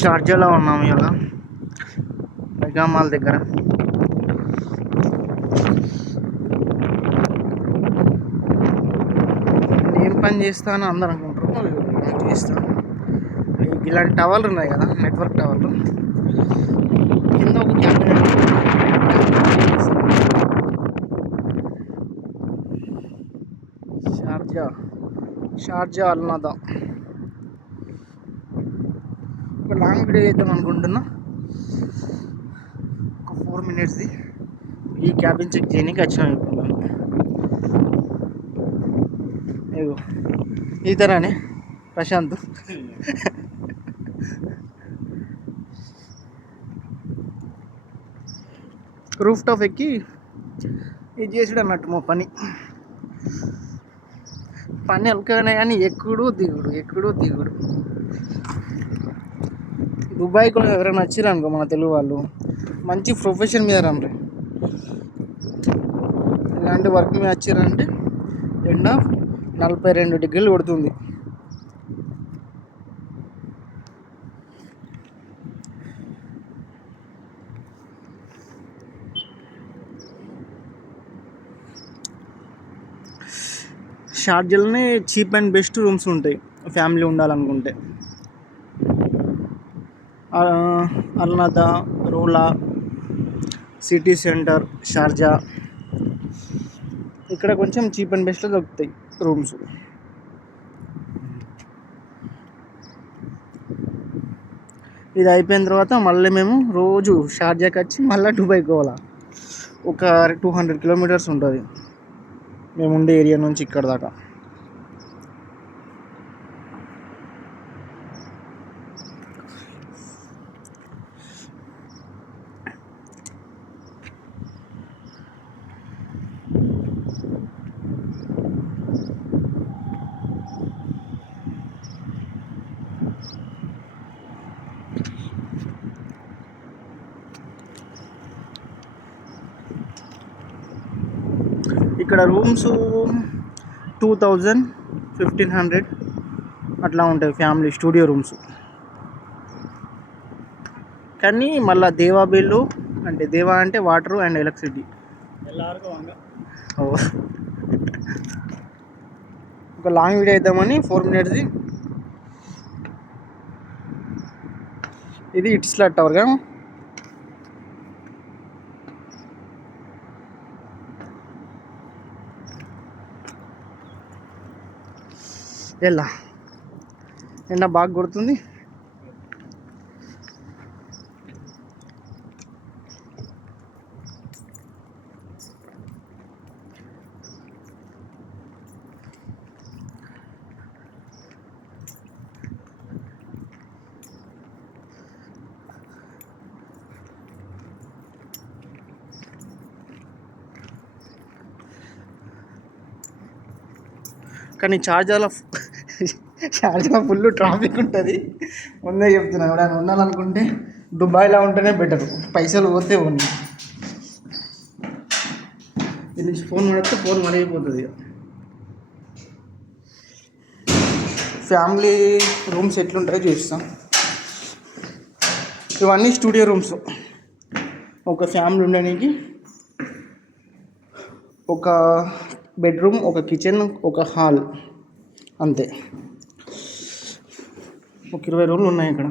షార్జాలో ఉన్నాము ఇలా mega mall దగ్గర. ఏం పని చేస్తాను అందరు అనుకుంటారు, చేస్తాను. ఇలాంటి టవర్లు ఉన్నాయి కదా, నెట్వర్క్ టవర్లు, కింద ఒక క్యాబినెట్. షార్జా అల్నాదా. ఒక లాంగ్ వీడియో చేద్దాం అనుకుంటున్నా, ఒక 4 minutesది. ఈ క్యాబిన్ చెక్ చేయడానికి వచ్చినాం ఇప్పుడు. ఏగో ఈతరానే ప్రశాంత్. రూఫ్ టాప్ ఎక్కి ఇది చేసుడు అన్నట్టు మా పని అలకగానే, కానీ ఎక్కుడు దిగుడు. దుబాయ్ కూడా ఎవరైనా వచ్చారు అనుకో మన తెలుగు వాళ్ళు, మంచి ప్రొఫెషన్ మీద రండి. ఇలాంటి వర్క్ మీద వచ్చారంటే ఎండ 42 degrees కొడుతుంది. షార్జాలోనే చీప్ అండ్ బెస్ట్ రూమ్స్ ఉంటాయి ఫ్యామిలీ ఉండాలనుకుంటే. అల్నాదా, రూలా, సిటీ సెంటర్, షార్జా, ఇక్కడ కొంచెం చీప్ అండ్ బెస్ట్లో దొరుకుతాయి రూమ్స్. ఇది అయిపోయిన తర్వాత మళ్ళీ మేము రోజు షార్జాకి వచ్చి మళ్ళీ దుబాయ్కి పోవాలా. ఒక 200 kilometers ఉంటుంది మేము ఉండే ఏరియా నుంచి ఇక్కడ దాకా. ఇక్కడ రూమ్స్ 2000, 1500 అట్లా ఉంటాయి ఫ్యామిలీ స్టూడియో రూమ్స్. కానీ మళ్ళీ దేవా బిల్లు అంటే, దేవా అంటే వాటర్ అండ్ ఎలక్ట్రిసిటీ. ఒక లాంగ్ వీడియో ఇద్దామని 4 minutesది. ఇది ఇట్స్లాట్ టవర్ కదా. ఎలా ఎండ బాగా కొడుతుంది. కానీ షార్జాలో ఫుల్ ట్రాఫిక్ ఉంటుంది. ముందే చెప్తున్నా, ఎవరైనా ఉండాలనుకుంటే దుబాయ్లో ఉంటేనే బెటర్. పైసలు పోతే ఉన్నాయి. ఇది నుంచి ఫోన్ పడితే ఫోన్ మరిగిపోతుంది. ఫ్యామిలీ రూమ్స్ ఎట్లుంటాయో చూస్తాం. ఇవన్నీ స్టూడియో రూమ్స్. ఒక ఫ్యామిలీ ఉండడానికి ఒక బెడ్రూమ్, ఒక కిచెన్, ఒక హాల్, అంతే. ఒక 20 రూమ్లు ఉన్నాయి ఇక్కడ.